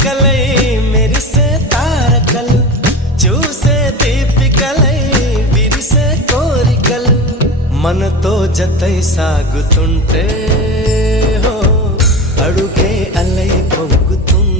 చిలుకలై మెరిసే తారకలు చూసే దీపికలై విరిసే కోరికలు మనతో జతై సాగుతుంటే హో అడుగే అలై పొంగుతుంటే